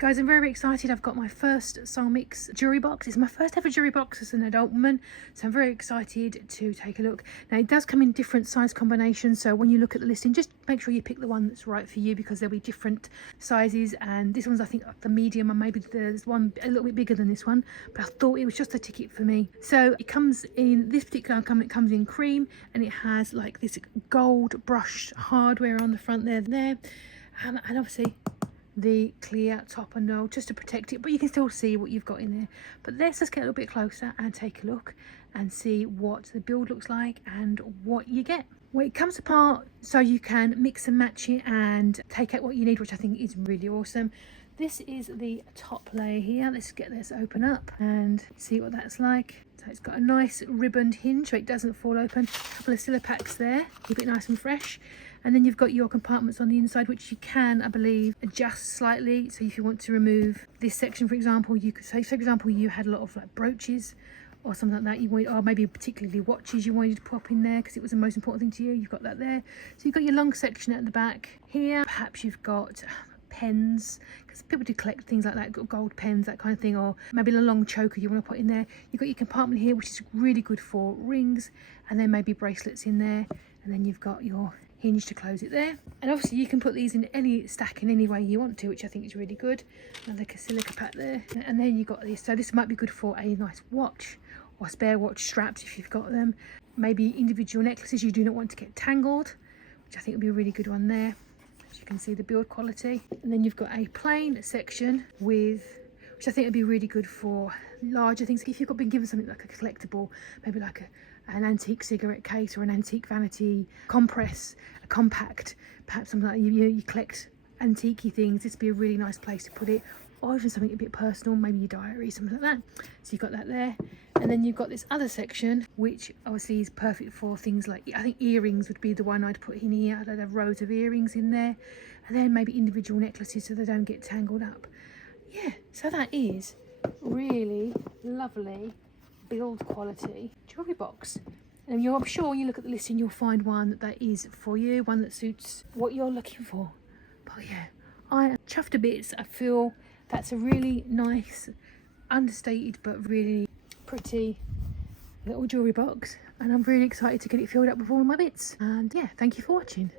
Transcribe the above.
Guys, I'm very excited. I've got my first SONGMICS jewellery box. It's my first ever jewellery box as an adult woman, so I'm very excited to take a look. Now, it does come in different size combinations, so when you look at the listing, just make sure you pick the one that's right for you, because there'll be different sizes, and this one's, I think, the medium, and maybe there's one a little bit bigger than this one, but I thought it was just a ticket for me. So it comes in, this particular it comes in cream, and it has like this gold brushed hardware on the front there, and obviously the clear top and all just to protect it, but you can still see what you've got in there. But let's just get a little bit closer and take a look and see what the build looks like and what you get. Well, it comes apart so you can mix and match it and take out what you need, which I think is really awesome. This is the top layer here. Let's get this open up and see what that's like. So it's got a nice ribboned hinge so it doesn't fall open. A couple of filler packs there, keep it nice and fresh. And then you've got your compartments on the inside, which you can, I believe, adjust slightly. So if you want to remove this section, for example, you could say, for example, you had a lot of like brooches or something like that, you wanted, or maybe particularly watches you wanted to pop in there because it was the most important thing to you. You've got that there. So you've got your long section at the back here. Perhaps you've got pens, because people do collect things like that, gold pens, that kind of thing, or maybe a long choker you want to put in there. You've got your compartment here, which is really good for rings, and then maybe bracelets in there, and then you've got your hinge to close it there. And obviously you can put these in any stack in any way you want to, which I think is really good. Another silica pack there, and then you've got this. So this might be good for a nice watch or spare watch straps if you've got them. Maybe individual necklaces you do not want to get tangled, which I think would be a really good one there. As you can see, the build quality. And then you've got a plain section with, which I think would be really good for larger things. If you've been given something like a collectible, maybe like an antique cigarette case or an antique vanity compress, a compact, perhaps something like you collect antique things, this would be a really nice place to put it. Or even something a bit personal, maybe your diary, something like that. So you've got that there. And then you've got this other section, which obviously is perfect for things like, I think earrings would be the one I'd put in here. I'd have rows of earrings in there. And then maybe individual necklaces so they don't get tangled up. Yeah, so that is really lovely build quality jewellery box. And I'm sure you look at the listing, you'll find one that is for you, one that suits what you're looking for. But yeah, I am chuffed to bits. I feel that's a really nice, understated but really pretty little jewellery box, and I'm really excited to get it filled up with all my bits. And yeah, thank you for watching.